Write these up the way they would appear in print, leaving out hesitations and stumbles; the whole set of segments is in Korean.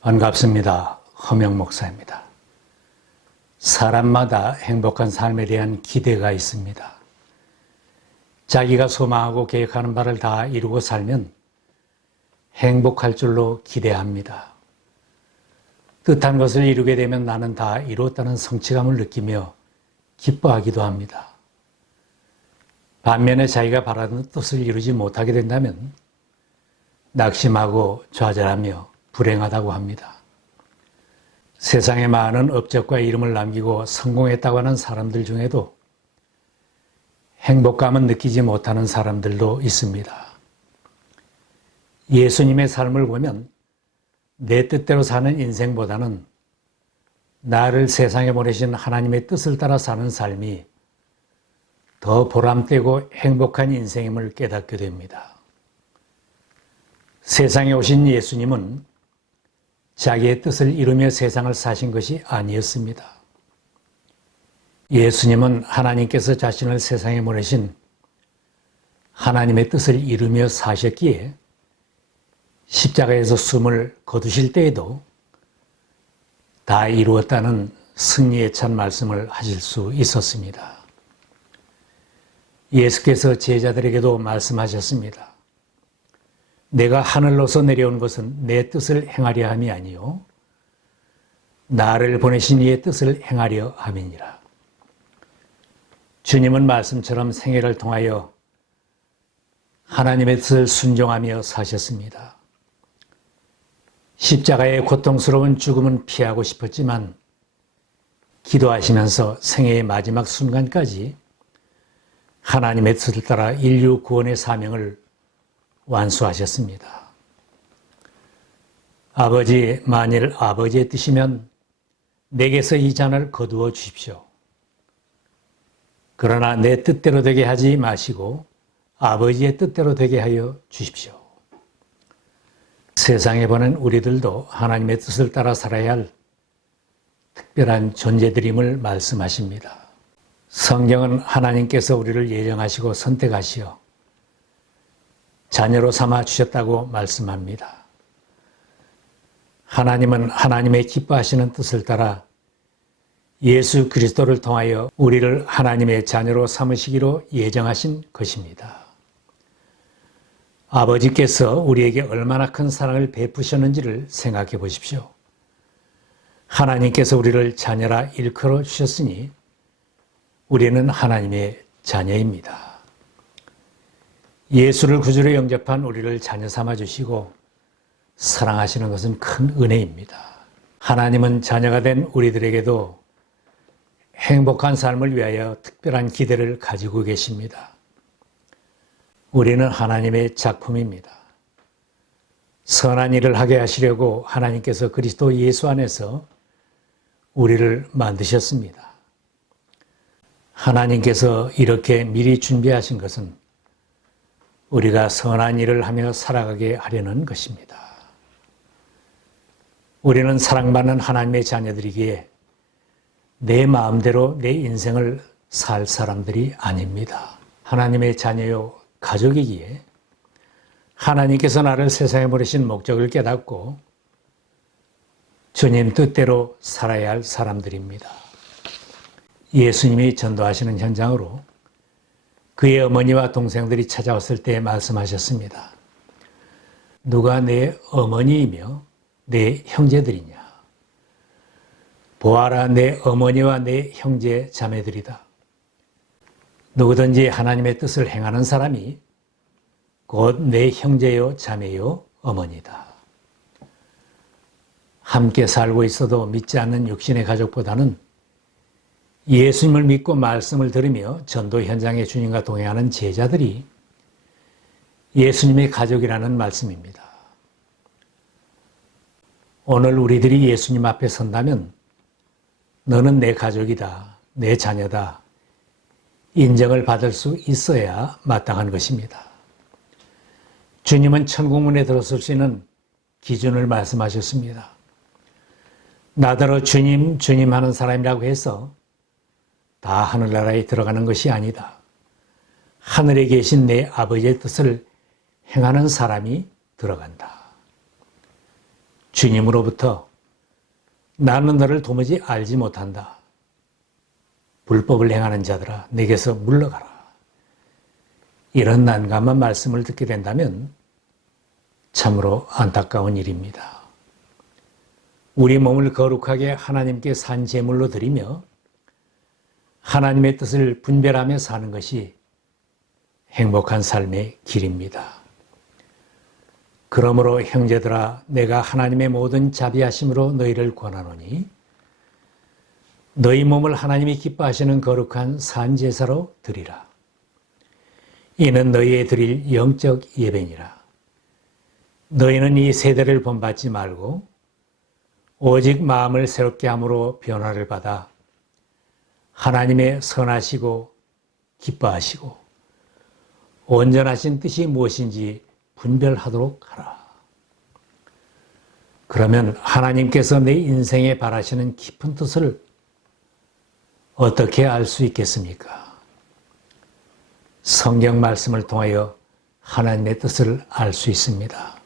반갑습니다. 허명 목사입니다. 사람마다 행복한 삶에 대한 기대가 있습니다. 자기가 소망하고 계획하는 바를 다 이루고 살면 행복할 줄로 기대합니다. 뜻한 것을 이루게 되면 나는 다 이루었다는 성취감을 느끼며 기뻐하기도 합니다. 반면에 자기가 바라는 뜻을 이루지 못하게 된다면 낙심하고 좌절하며 불행하다고 합니다. 세상에 많은 업적과 이름을 남기고 성공했다고 하는 사람들 중에도 행복감은 느끼지 못하는 사람들도 있습니다. 예수님의 삶을 보면 내 뜻대로 사는 인생보다는 나를 세상에 보내신 하나님의 뜻을 따라 사는 삶이 더 보람되고 행복한 인생임을 깨닫게 됩니다. 세상에 오신 예수님은 자기의 뜻을 이루며 세상을 사신 것이 아니었습니다. 예수님은 하나님께서 자신을 세상에 보내신 하나님의 뜻을 이루며 사셨기에 십자가에서 숨을 거두실 때에도 다 이루었다는 승리에 찬 말씀을 하실 수 있었습니다. 예수께서 제자들에게도 말씀하셨습니다. 내가 하늘로서 내려온 것은 내 뜻을 행하려 함이 아니요 나를 보내신 이의 뜻을 행하려 함이니라. 주님은 말씀처럼 생애를 통하여 하나님의 뜻을 순종하며 사셨습니다. 십자가의 고통스러운 죽음은 피하고 싶었지만 기도하시면서 생애의 마지막 순간까지 하나님의 뜻을 따라 인류 구원의 사명을 완수하셨습니다. 아버지, 만일 아버지의 뜻이면 내게서 이 잔을 거두어 주십시오. 그러나 내 뜻대로 되게 하지 마시고 아버지의 뜻대로 되게 하여 주십시오. 세상에 보낸 우리들도 하나님의 뜻을 따라 살아야 할 특별한 존재들임을 말씀하십니다. 성경은 하나님께서 우리를 예정하시고 선택하시어 자녀로 삼아 주셨다고 말씀합니다. 하나님은 하나님의 기뻐하시는 뜻을 따라 예수 그리스도를 통하여 우리를 하나님의 자녀로 삼으시기로 예정하신 것입니다. 아버지께서 우리에게 얼마나 큰 사랑을 베푸셨는지를 생각해 보십시오. 하나님께서 우리를 자녀라 일컬어 주셨으니 우리는 하나님의 자녀입니다. 예수를 구주로 영접한 우리를 자녀 삼아 주시고 사랑하시는 것은 큰 은혜입니다. 하나님은 자녀가 된 우리들에게도 행복한 삶을 위하여 특별한 기대를 가지고 계십니다. 우리는 하나님의 작품입니다. 선한 일을 하게 하시려고 하나님께서 그리스도 예수 안에서 우리를 만드셨습니다. 하나님께서 이렇게 미리 준비하신 것은 우리가 선한 일을 하며 살아가게 하려는 것입니다. 우리는 사랑받는 하나님의 자녀들이기에 내 마음대로 내 인생을 살 사람들이 아닙니다. 하나님의 자녀요 가족이기에 하나님께서 나를 세상에 보내신 목적을 깨닫고 주님 뜻대로 살아야 할 사람들입니다. 예수님이 전도하시는 현장으로 그의 어머니와 동생들이 찾아왔을 때 말씀하셨습니다. 누가 내 어머니이며 내 형제들이냐? 보아라, 내 어머니와 내 형제 자매들이다. 누구든지 하나님의 뜻을 행하는 사람이 곧 내 형제요 자매요 어머니다. 함께 살고 있어도 믿지 않는 육신의 가족보다는 예수님을 믿고 말씀을 들으며 전도 현장에 주님과 동행하는 제자들이 예수님의 가족이라는 말씀입니다. 오늘 우리들이 예수님 앞에 선다면 너는 내 가족이다, 내 자녀다 인정을 받을 수 있어야 마땅한 것입니다. 주님은 천국문에 들어설 수 있는 기준을 말씀하셨습니다. 나더러 주님, 주님 하는 사람이라고 해서 다 하늘나라에 들어가는 것이 아니다. 하늘에 계신 내 아버지의 뜻을 행하는 사람이 들어간다. 주님으로부터 나는 너를 도무지 알지 못한다. 불법을 행하는 자들아 내게서 물러가라. 이런 난감한 말씀을 듣게 된다면 참으로 안타까운 일입니다. 우리 몸을 거룩하게 하나님께 산 제물로 드리며 하나님의 뜻을 분별하며 사는 것이 행복한 삶의 길입니다. 그러므로 형제들아 내가 하나님의 모든 자비하심으로 너희를 권하노니 너희 몸을 하나님이 기뻐하시는 거룩한 산제사로 드리라. 이는 너희의 드릴 영적 예배니라. 너희는 이 세대를 본받지 말고 오직 마음을 새롭게 함으로 변화를 받아 하나님의 선하시고 기뻐하시고 온전하신 뜻이 무엇인지 분별하도록 하라. 그러면 하나님께서 내 인생에 바라시는 깊은 뜻을 어떻게 알 수 있겠습니까? 성경 말씀을 통하여 하나님의 뜻을 알 수 있습니다.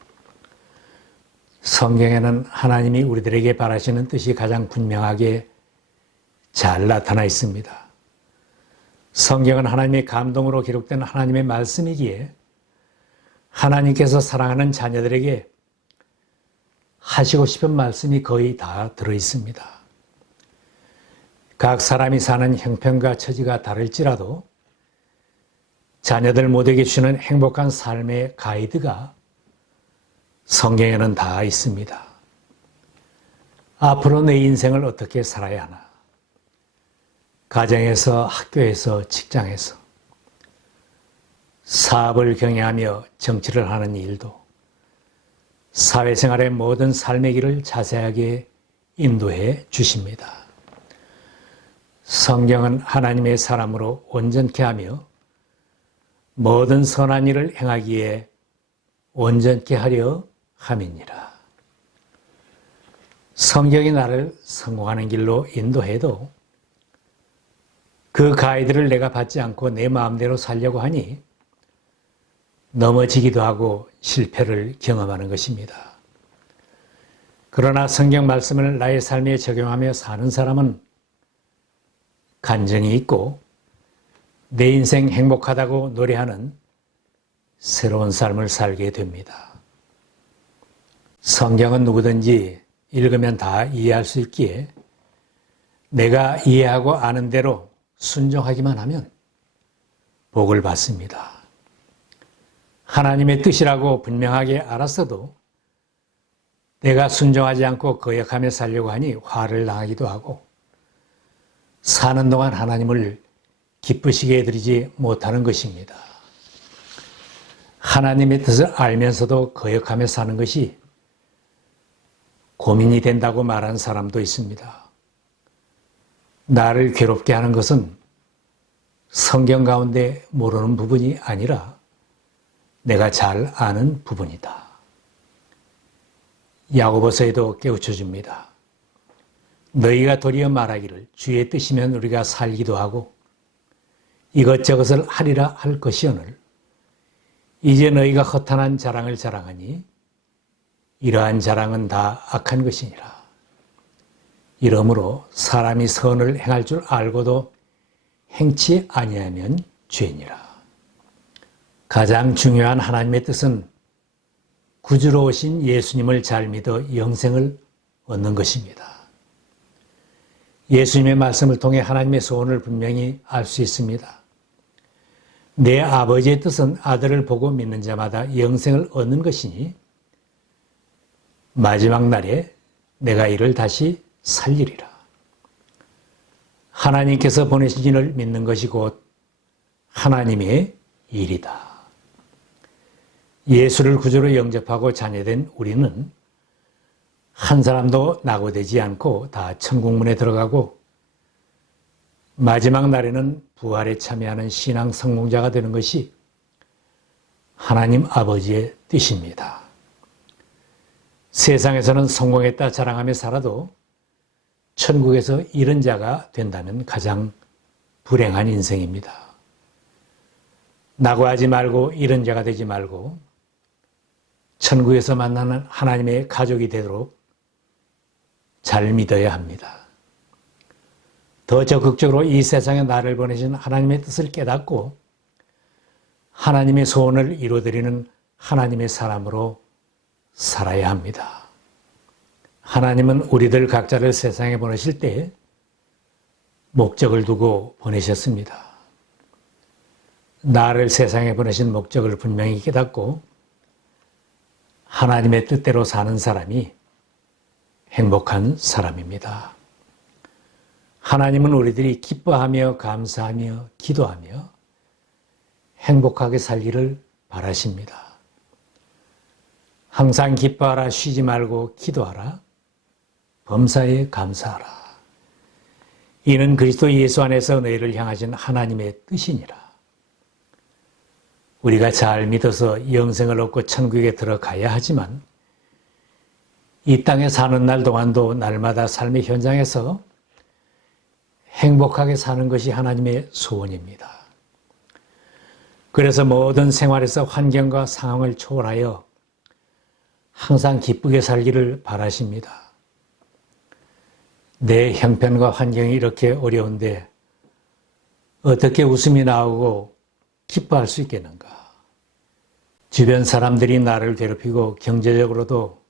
성경에는 하나님이 우리들에게 바라시는 뜻이 가장 분명하게 잘 나타나 있습니다. 성경은 하나님의 감동으로 기록된 하나님의 말씀이기에 하나님께서 사랑하는 자녀들에게 하시고 싶은 말씀이 거의 다 들어 있습니다. 각 사람이 사는 형편과 처지가 다를지라도 자녀들 모두에게 주는 행복한 삶의 가이드가 성경에는 다 있습니다. 앞으로 내 인생을 어떻게 살아야 하나? 가정에서, 학교에서, 직장에서, 사업을 경영하며 정치를 하는 일도, 사회생활의 모든 삶의 길을 자세하게 인도해 주십니다. 성경은 하나님의 사람으로 온전케 하며 모든 선한 일을 행하기에 온전케 하려 함이니라. 성경이 나를 성공하는 길로 인도해도 그 가이드를 내가 받지 않고 내 마음대로 살려고 하니 넘어지기도 하고 실패를 경험하는 것입니다. 그러나 성경 말씀을 나의 삶에 적용하며 사는 사람은 간증이 있고 내 인생 행복하다고 노래하는 새로운 삶을 살게 됩니다. 성경은 누구든지 읽으면 다 이해할 수 있기에 내가 이해하고 아는 대로 순종하기만 하면 복을 받습니다. 하나님의 뜻이라고 분명하게 알았어도 내가 순종하지 않고 거역하며 살려고 하니 화를 당하기도 하고 사는 동안 하나님을 기쁘시게 해드리지 못하는 것입니다. 하나님의 뜻을 알면서도 거역하며 사는 것이 고민이 된다고 말하는 사람도 있습니다. 나를 괴롭게 하는 것은 성경 가운데 모르는 부분이 아니라 내가 잘 아는 부분이다. 야고보서에도 깨우쳐 줍니다. 너희가 도리어 말하기를 주의 뜻이면 우리가 살기도 하고 이것저것을 하리라 할 것이오늘 이제 너희가 허탄한 자랑을 자랑하니 이러한 자랑은 다 악한 것이니라. 이러므로 사람이 선을 행할 줄 알고도 행치 아니하면 죄니라. 가장 중요한 하나님의 뜻은 구주로 오신 예수님을 잘 믿어 영생을 얻는 것입니다. 예수님의 말씀을 통해 하나님의 소원을 분명히 알 수 있습니다. 내 아버지의 뜻은 아들을 보고 믿는 자마다 영생을 얻는 것이니 마지막 날에 내가 이를 다시 살리리라. 하나님께서 보내신 이를 믿는 것이 곧 하나님의 일이다. 예수를 구주로 영접하고 자녀된 우리는 한 사람도 낙오되지 않고 다 천국문에 들어가고 마지막 날에는 부활에 참여하는 신앙 성공자가 되는 것이 하나님 아버지의 뜻입니다. 세상에서는 성공했다 자랑하며 살아도 천국에서 잃은 자가 된다면 가장 불행한 인생입니다. 낙오하지 말고 잃은 자가 되지 말고 천국에서 만나는 하나님의 가족이 되도록 잘 믿어야 합니다. 더 적극적으로 이 세상에 나를 보내신 하나님의 뜻을 깨닫고 하나님의 소원을 이루어드리는 하나님의 사람으로 살아야 합니다. 하나님은 우리들 각자를 세상에 보내실 때 목적을 두고 보내셨습니다. 나를 세상에 보내신 목적을 분명히 깨닫고 하나님의 뜻대로 사는 사람이 행복한 사람입니다. 하나님은 우리들이 기뻐하며 감사하며 기도하며 행복하게 살기를 바라십니다. 항상 기뻐하라, 쉬지 말고 기도하라, 범사에 감사하라. 이는 그리스도 예수 안에서 너희를 향하신 하나님의 뜻이니라. 우리가 잘 믿어서 영생을 얻고 천국에 들어가야 하지만 이 땅에 사는 날 동안도 날마다 삶의 현장에서 행복하게 사는 것이 하나님의 소원입니다. 그래서 모든 생활에서 환경과 상황을 초월하여 항상 기쁘게 살기를 바라십니다. 내 형편과 환경이 이렇게 어려운데 어떻게 웃음이 나오고 기뻐할 수 있겠는가? 주변 사람들이 나를 괴롭히고 경제적으로도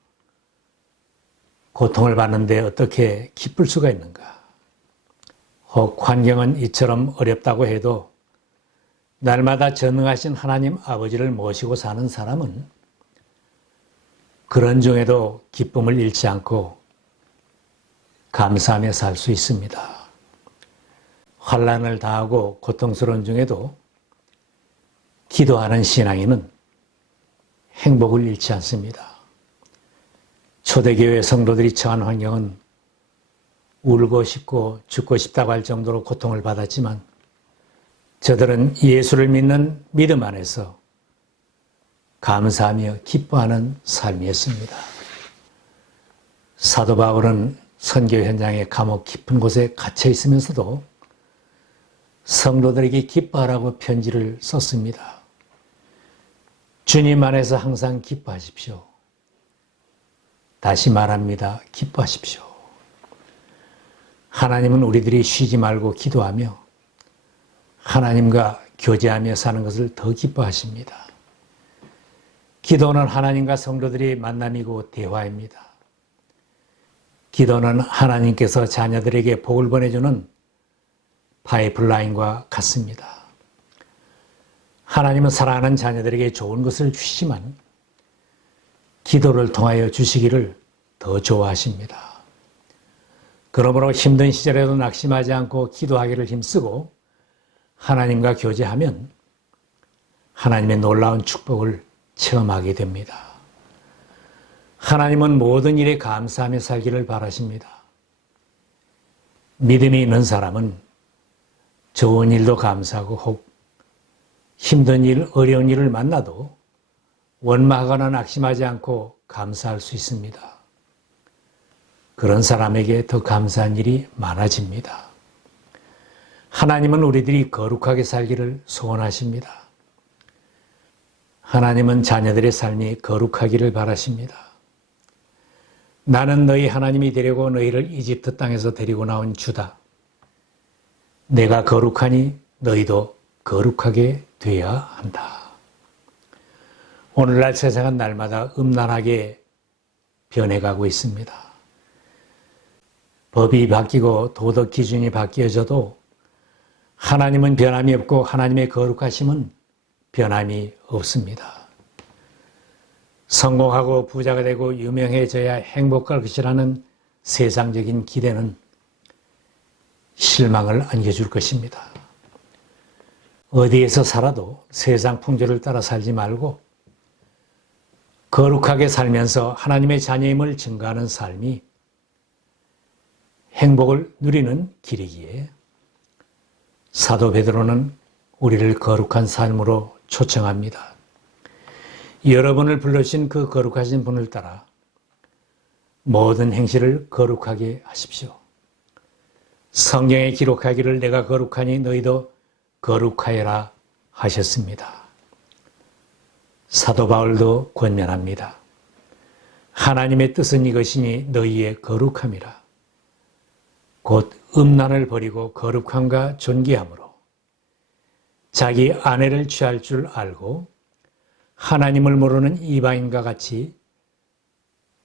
고통을 받는데 어떻게 기쁠 수가 있는가? 혹 환경은 이처럼 어렵다고 해도 날마다 전능하신 하나님 아버지를 모시고 사는 사람은 그런 중에도 기쁨을 잃지 않고 감사하며 살 수 있습니다. 환난을 당하고 고통스러운 중에도 기도하는 신앙인은 행복을 잃지 않습니다. 초대교회 성도들이 처한 환경은 울고 싶고 죽고 싶다고 할 정도로 고통을 받았지만 저들은 예수를 믿는 믿음 안에서 감사하며 기뻐하는 삶이었습니다. 사도 바울은 선교 현장의 감옥 깊은 곳에 갇혀 있으면서도 성도들에게 기뻐하라고 편지를 썼습니다. 주님 안에서 항상 기뻐하십시오. 다시 말합니다. 기뻐하십시오. 하나님은 우리들이 쉬지 말고 기도하며 하나님과 교제하며 사는 것을 더 기뻐하십니다. 기도는 하나님과 성도들의 만남이고 대화입니다. 기도는 하나님께서 자녀들에게 복을 보내주는 파이프라인과 같습니다. 하나님은 사랑하는 자녀들에게 좋은 것을 주시지만 기도를 통하여 주시기를 더 좋아하십니다. 그러므로 힘든 시절에도 낙심하지 않고 기도하기를 힘쓰고 하나님과 교제하면 하나님의 놀라운 축복을 체험하게 됩니다. 하나님은 모든 일에 감사하며 살기를 바라십니다. 믿음이 있는 사람은 좋은 일도 감사하고 혹 힘든 일, 어려운 일을 만나도 원망하거나 낙심하지 않고 감사할 수 있습니다. 그런 사람에게 더 감사한 일이 많아집니다. 하나님은 우리들이 거룩하게 살기를 소원하십니다. 하나님은 자녀들의 삶이 거룩하기를 바라십니다. 나는 너희 하나님이 되려고 너희를 이집트 땅에서 데리고 나온 주다. 내가 거룩하니 너희도 거룩하게 되어야 한다. 오늘날 세상은 날마다 음란하게 변해가고 있습니다. 법이 바뀌고 도덕 기준이 바뀌어져도 하나님은 변함이 없고 하나님의 거룩하심은 변함이 없습니다. 성공하고 부자가 되고 유명해져야 행복할 것이라는 세상적인 기대는 실망을 안겨줄 것입니다. 어디에서 살아도 세상 풍조를 따라 살지 말고 거룩하게 살면서 하나님의 자녀임을 증거하는 삶이 행복을 누리는 길이기에 사도 베드로는 우리를 거룩한 삶으로 초청합니다. 여러분을 불러주신 그 거룩하신 분을 따라 모든 행실을 거룩하게 하십시오. 성경에 기록하기를 내가 거룩하니 너희도 거룩하여라 하셨습니다. 사도 바울도 권면합니다. 하나님의 뜻은 이것이니 너희의 거룩함이라. 곧 음란을 버리고 거룩함과 존귀함으로 자기 아내를 취할 줄 알고 하나님을 모르는 이방인과 같이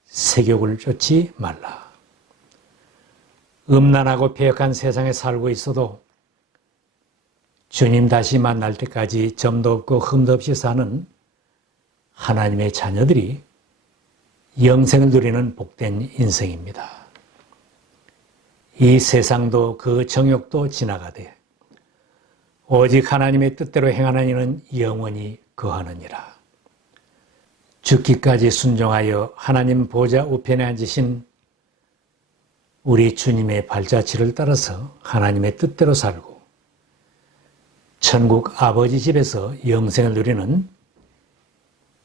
세욕을 쫓지 말라. 음란하고 패역한 세상에 살고 있어도 주님 다시 만날 때까지 점도 없고 흠도 없이 사는 하나님의 자녀들이 영생을 누리는 복된 인생입니다. 이 세상도 그 정욕도 지나가되 오직 하나님의 뜻대로 행하는 이는 영원히 거하느니라. 죽기까지 순종하여 하나님 보좌 우편에 앉으신 우리 주님의 발자취를 따라서 하나님의 뜻대로 살고 천국 아버지 집에서 영생을 누리는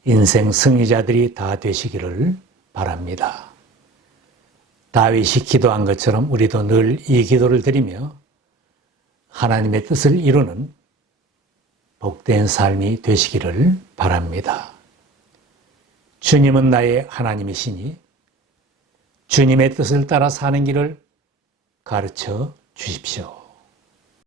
인생 승리자들이 다 되시기를 바랍니다. 다윗이 기도한 것처럼 우리도 늘 이 기도를 드리며 하나님의 뜻을 이루는 복된 삶이 되시기를 바랍니다. 주님은 나의 하나님이시니 주님의 뜻을 따라 사는 길을 가르쳐 주십시오.